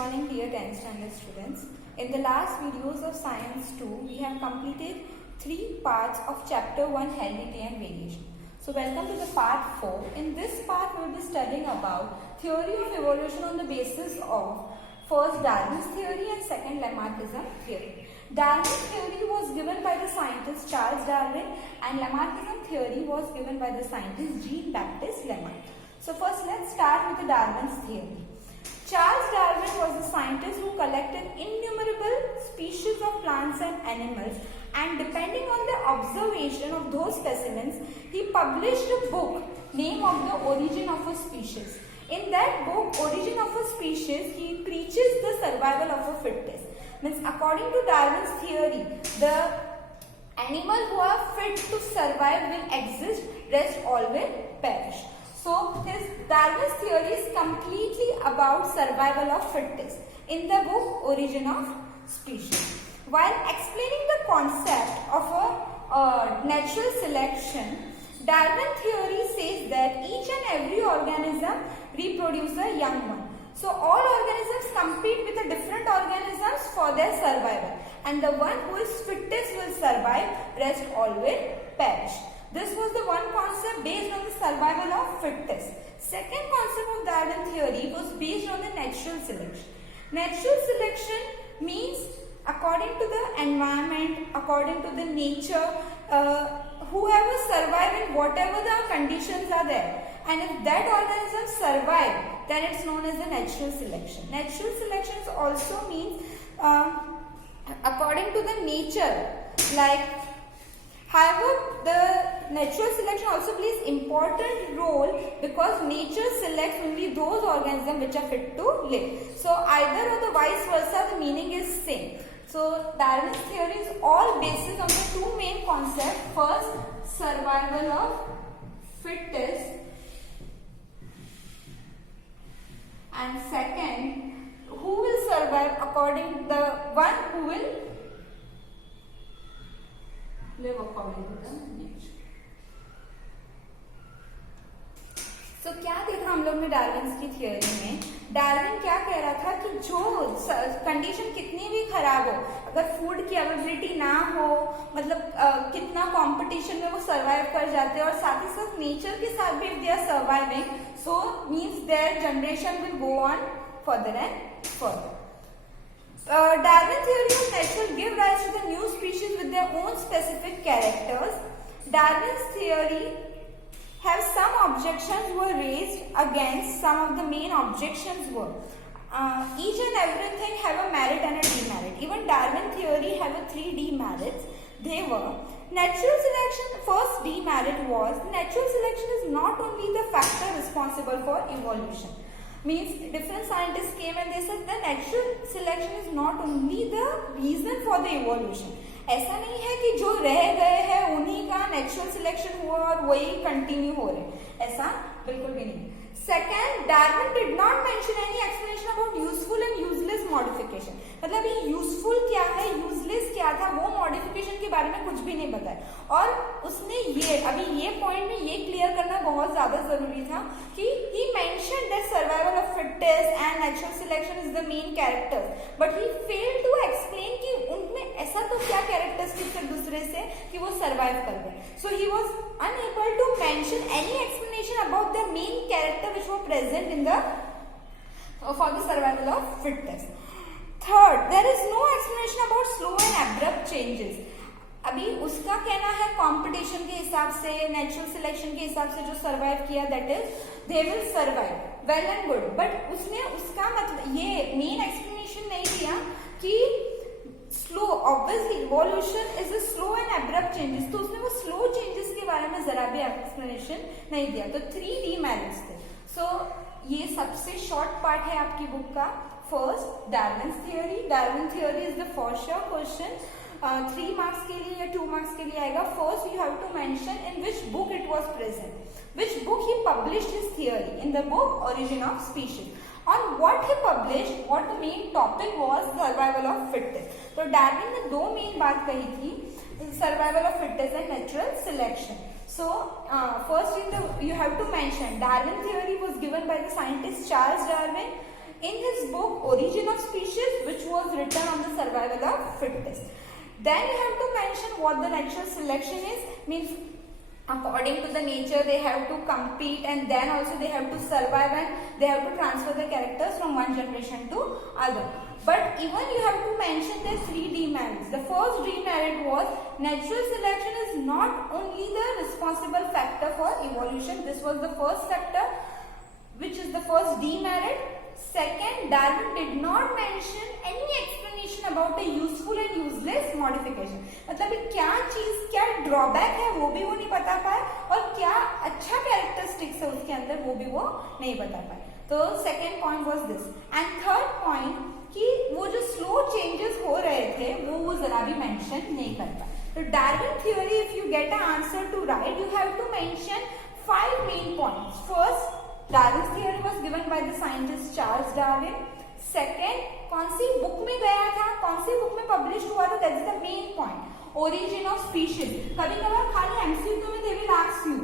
morning, dear 10th standard students. In the last videos of Science 2, we have completed 3 parts of Chapter 1, Heredity and Variation. So, welcome to the part 4. In this part, we will be studying about theory of evolution on the basis of first Darwin's theory and second Lamarckism theory. Darwin's theory was given by the scientist Charles Darwin and Lamarckism theory was given by the scientist Jean-Baptiste Lamarck. So, first let's start with the Darwin's theory. Charles Darwin was a scientist who collected innumerable species of plants and animals, and depending on the observation of those specimens, he published a book named of the Origin of a Species. In that book, Origin of a Species, he preaches the survival of a fittest. Means according to Darwin's theory, the animals who are fit to survive will exist, rest all will perish. So, Darwin's theory is completely about survival of fittest in the book Origin of Species. While explaining the concept of a natural selection, Darwin theory says that each and every organism reproduces a young one. So, all organisms compete with the different organisms for their survival, and the one who is fittest will survive, rest all will perish. This was the one concept based on the survival of fittest. Second concept of Darwin theory was based on the natural selection. Natural selection means according to the environment, according to the nature, whoever survive in whatever the conditions are there. And if that organism survive, then it's known as the natural selection. Natural selection also means according to the nature, like however, the natural selection also plays important role because nature selects only those organisms which are fit to live. So, either or the vice versa, the meaning is same. So, Darwin's theory is all based on the two main concepts. First, survival of fittest, and second, who will survive according to the one who will live according to the nature. So, क्या देखा हम लोग ने Darwin की theory में? Darwin क्या कह रहा था कि जो कंडीशन कितनी भी खराब हो, अगर फूड की अवेलेबिलिटी ना हो, मतलब कितना कंपटीशन में वो सरवाइव कर जाते हैं और साथ ही साथ नेचर के साथ भी they are surviving, so means their generation will go on further and further. Darwin theory of natural give rise to the new species with their own specific characters. Darwin's theory have some objections were raised against. Some of the main objections were each and everything have a merit and a demerit. Even Darwin theory have a 3 demerits. They were natural selection. First demerit was natural selection is not only the factor responsible for evolution. Means different scientists came and they said the natural selection is not only the reason for the evolution. ऐसा नहीं है कि जो रह गए हैं उन्हीं का नेचुरल सिलेक्शन हुआ और वही कंटिन्यू हो रहे, ऐसा बिल्कुल भी नहीं. Second, Darwin did not mention any explanation about useful and useless modification. मतलब ये यूजफुल क्या है, यूजलेस क्या था, वो मॉडिफिकेशन के बारे में कुछ भी नहीं बताया. और उसने ये अभी ये पॉइंट में ये क्लियर करना बहुत ज्यादा जरूरी था कि he mentioned that survival of fittest and natural selection is the main characters, but he failed to explain कि उनमें ऐसा तो क्या कैरेक्टरिस्टिक्स है दूसरे से कि वो सर्वाइव कर गए. So he was unable to mention any explanation about the main character which were present in the for the survival of fittest. Third, there is no explanation about slow and abrupt changes. अभी उसका कहना है competition के हिसाब से, natural selection के हिसाब से जो सर्वाइव किया that is they will survive, well and good, but उसने उसका मतलब ये मेन एक्सप्लेनेशन नहीं दिया कि slow, obviously evolution is a slow and abrupt changes, तो उसने वो स्लो चेंजेस के बारे में जरा भी एक्सप्लेनेशन नहीं दिया. तो 3 demerits थे. सो ये सबसे शॉर्ट पार्ट है आपकी बुक का. First Darwin theory. Darwin theory is the first sure question. 3 marks के लिए या 2 मार्क्स के लिए आएगा. First you have to mention in which book it was present, which book he published his theory. In the book origin of species. On what he published, what the main topic was, survival of fittest. तो Darwin ने 2 main बात कही थी, survival of fittest and natural selection. So first you have to mention Darwin theory was given by the scientist Charles Darwin. In his book origin of species, which was written on the survival of fittest. Then you have to mention what the natural selection is, means according to the nature they have to compete, and then also they have to survive, and they have to transfer the characters from one generation to other. But even you have to mention the 3 demerits. The first demerit was natural selection is not only the responsible factor for evolution. This was the first factor, which is the first demerit. Second, Darwin did not mention any explanation about a useful and useless modification. मतलब क्या चीज, क्या drawback है वो भी वो नहीं बता पाए, और क्या अच्छा कैरेक्टरिस्टिक्स है उसके अंदर वो भी वो नहीं बता पाए. तो second point was this. And third point कि वो जो स्लो चेंजेस हो रहे थे वो जरा भी मेंशन नहीं कर पाए. तो Darwin theory, if you get a answer to right, you have to mention 5 main points. First, Darwin's theory was given by the scientist Charles Darwin. Second, कौन सी बुक में गया था, कौन सी बुक में पब्लिश हुआ था, that is the main point. Origin of species, कभी कभार खाली एमसीक्यू में they will ask you,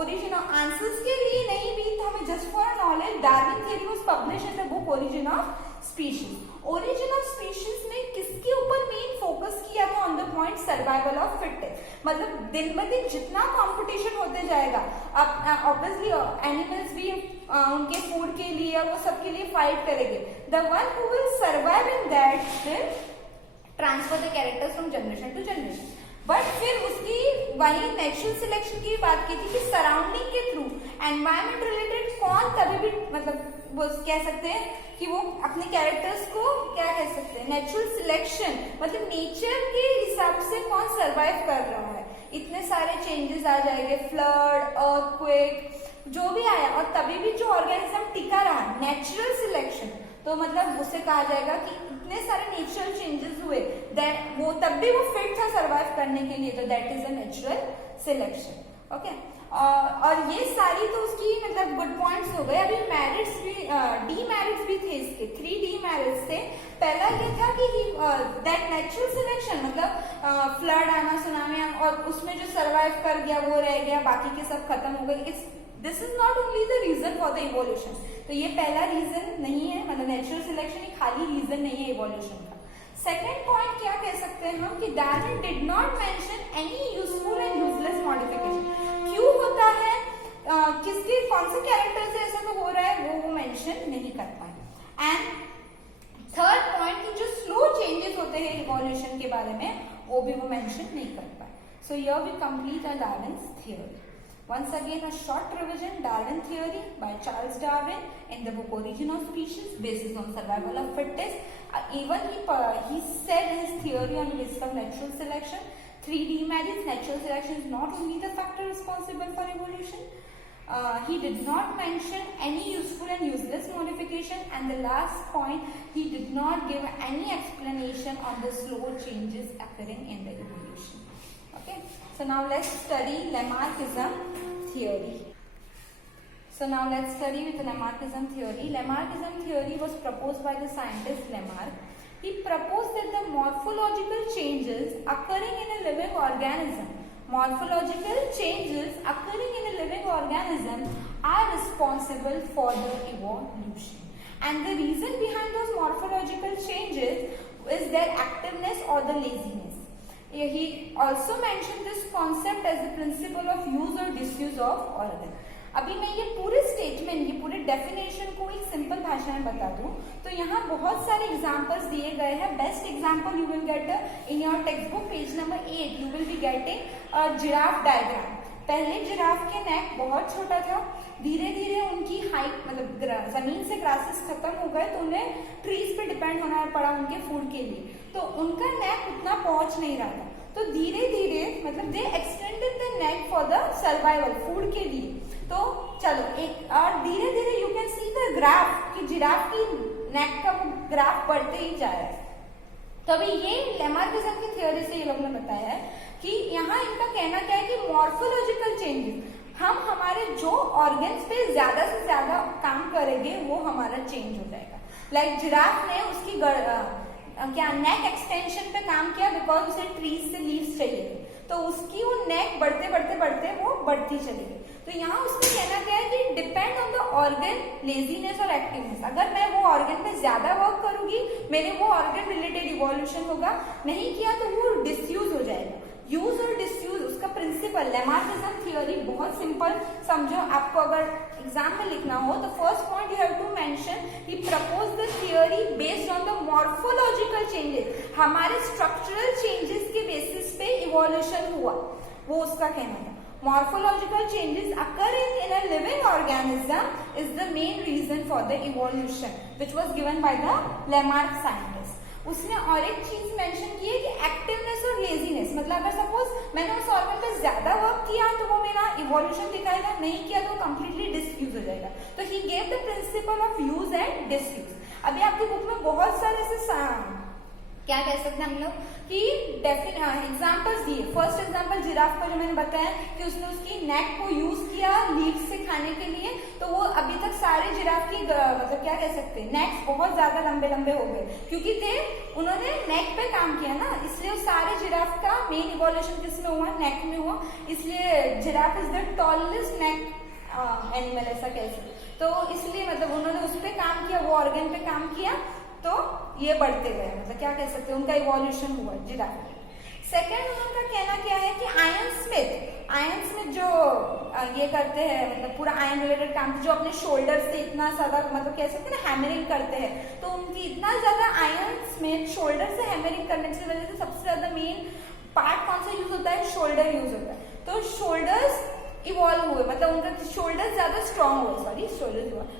origin of answers के लिए नहीं भी, तो हमें just for knowledge, Darwin theory was publish in the book origin of species. Origin of species में किसके ऊपर मेन फोकस किया था, on the point survival of fittest. मतलब दिन ब दिन जितना कंपटीशन होते जाएगा, अब ऑब्वियसली एनिमल्स भी उनके फूड के लिए और वो सबके लिए फाइट करेंगे. The one who will survive in that will transfer the characters from generation to generation. But फिर उसकी वही नेचुरल सिलेक्शन की बात की थी कि सराउंडिंग के थ्रू एनवायरमेंट रिलेटेड कौन तभी भी, मतलब वो कह सकते हैं कि वो अपने कैरेक्टर्स को क्या कह सकते हैं, नेचुरल सिलेक्शन, मतलब नेचर के हिसाब से कौन सरवाइव कर रहा है. इतने सारे चेंजेस आ जाएंगे, फ्लड, अर्थक्वेक, जो भी आया, और तभी भी जो ऑर्गेनिज्म टिका रहा, नेचुरल सिलेक्शन. तो मतलब उसे कहा जाएगा कि इतने सारे नेचुरल चेंजेस हुए, दैट वो तब भी वो फिट था सरवाइव करने के लिए, तो that is a natural selection. Okay, और ये सारी तो उसकी मतलब गुड पॉइंट्स हो गए. अभी मेरिट्स भी, डीमेरिट्स भी थे इसके. 3 डीमेरिट्स थे. पहला ये था कि दैट नेचुरल सिलेक्शन, मतलब फ्लड आना, सुनामी आना, और उसमें जो सरवाइव कर गया वो रह गया, बाकी के सब खत्म हो गए. This is not only the reason for the evolution. तो ये पहला रीजन नहीं है, मतलब नेचुरल सिलेक्शन एक खाली रीजन नहीं है इवोल्यूशन का. सेकेंड पॉइंट क्या कह सकते हैं हम कि Darwin did not mention any useful and useless modification. क्यों होता है, किसके कौन से कैरेक्टर से ऐसा तो हो रहा है, वो मेंशन नहीं कर पाए. एंड थर्ड पॉइंट कि जो स्लो चेंजेस होते हैं इवोल्यूशन के बारे में, वो भी वो मेंशन नहीं कर पाए. So here we complete Darwin's theory. Once again, a short revision. Darwin theory by Charles Darwin in the book Origin of Species, basis on survival of fittest. Even he said in his theory on the basis of natural selection, 3 demerits. Natural selection is not only the factor responsible for evolution. He did not mention any useful and useless modification, and the last point, he did not give any explanation on the slow changes occurring in the evolution. Okay, so now let's study Lamarckism theory. So now let's study with Lamarckism theory. Lamarckism theory was proposed by the scientist Lamarck. He proposed that the morphological changes occurring in a living organism are responsible for the evolution. And the reason behind those morphological changes is their activeness or the laziness. He also mentioned this concept as the principle of use or disuse of organ. अभी मैं ये पूरे statement, ये पूरे definition को एक simple भाषा में बता दूं, तो यहाँ बहुत सारे एग्जांपल्स दिए गए हैं. Best example you will get in your text book, page number 8. You will be getting giraffe diagram. पहले जिराफ के नेक बहुत छोटा था, धीरे धीरे उनकी हाइट, मतलब जमीन से ग्रासेस खत्म हो गए, तो उन्हें ट्रीज पे डिपेंड होना पड़ा उनके फूड के लिए. तो उनका नेक उतना पहुंच नहीं रहा था, तो धीरे धीरे मतलब they extended the neck for the survival, food के लिए. तो चलो एक और धीरे धीरे you can see the graph कि जिराफ की नेक का ग्राफ बढ़ते ही जा रहा है. तो अभी ये लेमार्किज्म की थ्योरी से ये लोग ने बताया है कि यहाँ इनका कहना क्या है कि मॉर्फोलॉजिकल चेंजेस, हम हमारे जो ऑर्गन्स पे ज्यादा से ज्यादा काम करेंगे वो हमारा चेंज हो जाएगा. लाइक जिराफ ने उसकी क्या नेक एक्सटेंशन पे काम किया, बिकॉज उसे ट्रीज से लीव्स चाहिए थे, तो उसकी वो नेक बढ़ते बढ़ते बढ़ते वो बढ़ती चली गई. तो यहाँ उसका कहना क्या है कि depend on the organ laziness और एक्टिवनेस. अगर मैं वो ऑर्गन पे ज्यादा वर्क मेरे वो ऑर्गन रिलेटेड इवोल्यूशन होगा, नहीं किया तो वो डिसयूज हो जाएगा। यूज और डिसयूज उसका प्रिंसिपल, लेमार्किज्म थ्योरी बहुत सिंपल समझो, आपको अगर एग्जाम में लिखना हो तो first point you have to mention, he propose the theory based on the morphological changes, हमारे स्ट्रक्चरल चेंजेस के बेसिस पे इवोल्यूशन हुआ, वो उसका कहना था। Morphological changes occurring in a living organism is the main reason for the evolution, which was given by the Lamarck scientist. उसने और एक चीज मेंशन की है कि एक्टिवनेस और लेजीनेस, मतलब अगर सपोज मैंने उस ऑर्गन पे ज्यादा वर्क किया तो वो मेरा इवोल्यूशन दिखाएगा, नहीं किया तो कंप्लीटली डिसयूज हो जाएगा। तो he gave the principle of use and disuse. अभी आपकी बुक में बहुत सारे ऐसे क्या कह सकते हैं हम लोग कि एग्जाम्पल्स दिए। फर्स्ट एग्जाम्पल जिराफ का जो मैंने बताया कि उसने उसकी नेक को यूज किया लीफ से खाने के लिए, तो वो अभी तक सारे जिराफ की मतलब क्या कह सकते हैं नेक्स बहुत ज्यादा लंबे लंबे हो गए, क्योंकि उन्होंने नेक पे काम किया ना, इसलिए सारे जिराफ का मेन इवोल्यूशन किसमें हुआ, नेक में हुआ, इसलिए giraffe is the tallest neck animal ऐसा कह सकते। तो इसलिए मतलब उन्होंने उस पर काम किया, वो ऑर्गन पे काम किया, तो ये बढ़ते गए, मतलब क्या कह सकते हैं उनका इवोल्यूशन हुआ जिराफ। सेकेंड उनका कहना क्या है कि आयरन स्मिथ जो ये करते हैं, मतलब पूरा आयरन रिलेटेड काम, जो अपने शोल्डर से इतना ज्यादा मतलब कह सकते हैं ना हैमरिंग करते हैं, तो उनकी इतना ज्यादा आयरन स्मिथ शोल्डर से हैमरिंग करने की वजह से सबसे ज्यादा मेन पार्ट कौन सा यूज होता है, शोल्डर यूज होता है। तो शोल्डर्स इवॉल्व हुए, मतलब उनका शोल्डर ज्यादा स्ट्रॉन्ग हुए,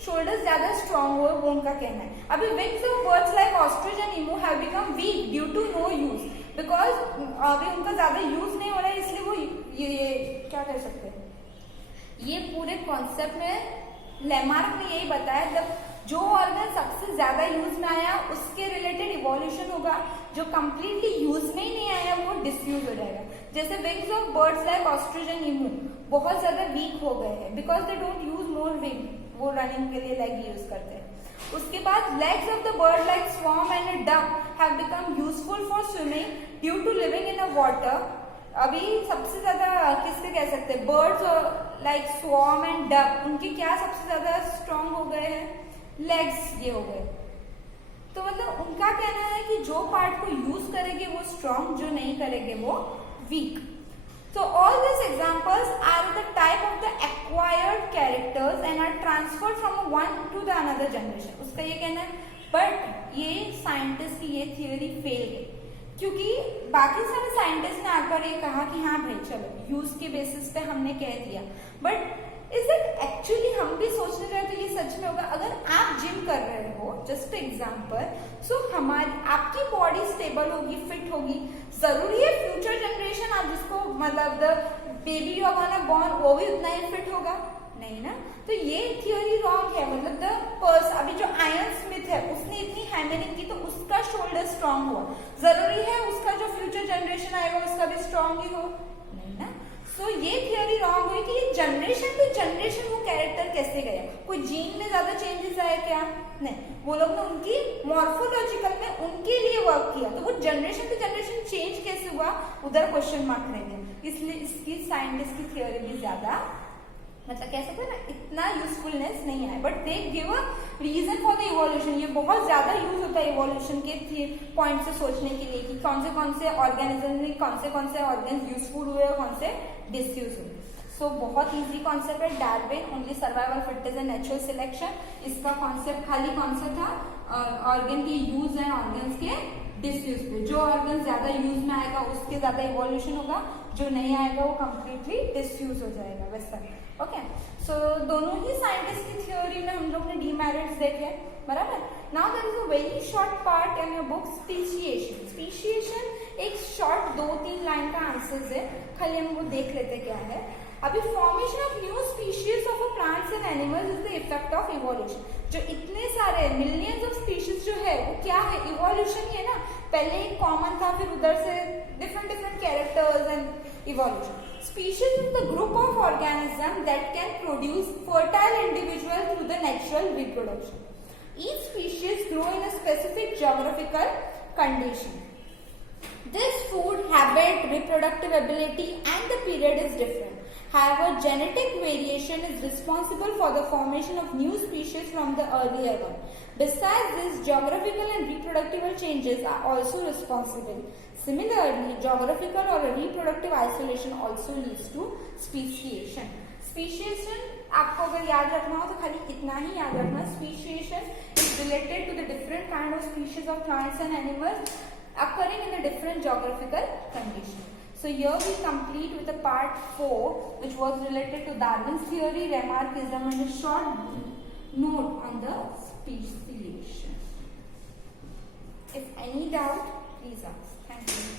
शोल्डर ज्यादा स्ट्रॉन्ग हुए, वो उनका कहना है। अभी wings of birds like ostrich and emu have become weak due to no use, because अभी उनका ज्यादा यूज नहीं हो रहा है, इसलिए वो ये क्या कह सकते हैं, ये पूरे कॉन्सेप्ट में लेमार्क ने यही बताया, जब जो ऑर्गन सबसे ज्यादा यूज में आया उसके रिलेटेड इवोल्यूशन होगा, जो कंप्लीटली यूज में ही नहीं आया वो डिसयूज हो जाएगा। जैसे wings of birds like ostrich and emu बहुत ज्यादा वीक हो गए हैं, because they don't use more wing, वो रनिंग के लिए लेग यूज करते हैं। उसके बाद legs of the bird like swan and duck have become useful for swimming due to living in a water. अभी सबसे ज्यादा किसके कह सकते हैं, birds like swan and duck, उनके क्या सबसे ज्यादा स्ट्रॉन्ग हो गए हैं, लेग्स ये हो गए। तो मतलब उनका कहना है कि जो पार्ट को यूज करेंगे वो स्ट्रॉन्ग, जो नहीं करेंगे वो week. So all these examples are the type of the acquired characters and are transferred from one to the another generation. उसका ये कहना है, बट ये साइंटिस्ट की ये थियोरी फेल गई, क्योंकि बाकी सारे साइंटिस्ट ने आकर ये कहा कि हाँ भाई चलो यूज के बेसिस पे हमने कह दिया, बट इज इट एक्चुअली, हम भी सोचने रहे तो ये सच में होगा। अगर आप जिम कर रहे हो, जस्ट एग्जाम्पल, सो हमारी आपकी बॉडी स्टेबल होगी, फिट होगी, जरूरी है फ्यूचर जनरेशन आप जिसको मतलब the baby you are gonna born वो भी उतना ही फिट होगा, नहीं ना। तो ये थियोरी रॉन्ग है, मतलब द पर्सन, अभी जो आयरन स्मिथ है उसने इतनी हैमरिंग की तो उसका शोल्डर स्ट्रांग हुआ, जरूरी है उसका जो फ्यूचर जनरेशन आएगा उसका भी स्ट्रांग ही हो, नहीं ना। सो ये थियोरी रॉन्ग हुई कि जनरेशन टू जनरेशन वो कैरेक्टर कैसे गया, कोई जीन में ज्यादा चेंजेस आए क्या, नहीं, वो लोग ने उनकी मॉर्फोलॉजिकल में उनके लिए वर्क किया, तो वो जनरेशन टू जनरेशन चेंज कैसे हुआ, उधर क्वेश्चन मार्क रहेंगे। इसलिए इसकी साइंटिस्ट की थियोरी भी ज्यादा मतलब कह सकते हैं ना इतना यूजफुलनेस नहीं है, but they give a reason for the evolution. ये बहुत ज्यादा यूज होता है इवोल्यूशन के पॉइंट से सोचने के लिए कि कौन से ऑर्गेनिज्म में कौन से ऑर्गेन्स यूजफुल हुए और कौन से डिसयूज हुए। सो बहुत इजी कॉन्सेप्ट है, Darwin only survival fitness and natural selection, इसका कॉन्सेप्ट खाली कौन सा था, ऑर्गन के यूज एंड ऑर्गन्स के डिसयूज पे। जो ऑर्गन ज्यादा यूज में आएगा उसके ज्यादा इवोल्यूशन होगा, जो नहीं आएगा वो कंप्लीटली डिसयूज हो जाएगा, वैसा। ओके, सो दोनों ही साइंटिस्ट की थ्योरी में हम लोग ने डीमेरिट्स देखे, बराबर। Now there is a very short part in your book, speciation. Speciation एक शॉर्ट 2-3 लाइन का आंसर है, खाली हम वो देख लेते क्या है। अभी formation of new species of a plants and animals is the effect of evolution. जो इतने सारे मिलियंस ऑफ स्पीशीज जो है वो क्या है, इवोल्यूशन ही है ना। पहले एक कॉमन था, फिर उधर से different characters and evolution. Species is the group of organisms that can produce fertile individual through the natural reproduction. Each species grow in a specific geographical condition. This food habit, reproductive ability and the period is different. However, genetic variation is responsible for the formation of new species from the earlier one. Besides this, geographical and reproductive changes are also responsible. Similarly, geographical or reproductive isolation also leads to speciation. Speciation आपको अगर याद रखना हो तो खाली इतना ही याद रखना. Speciation is related to the different kind of species of plants and animals occurring in the different geographical conditions. So here we complete with the part 4, which was related to Darwin's theory, remarkism, and a short note on the speciation. If any doubt, please ask. Thank you.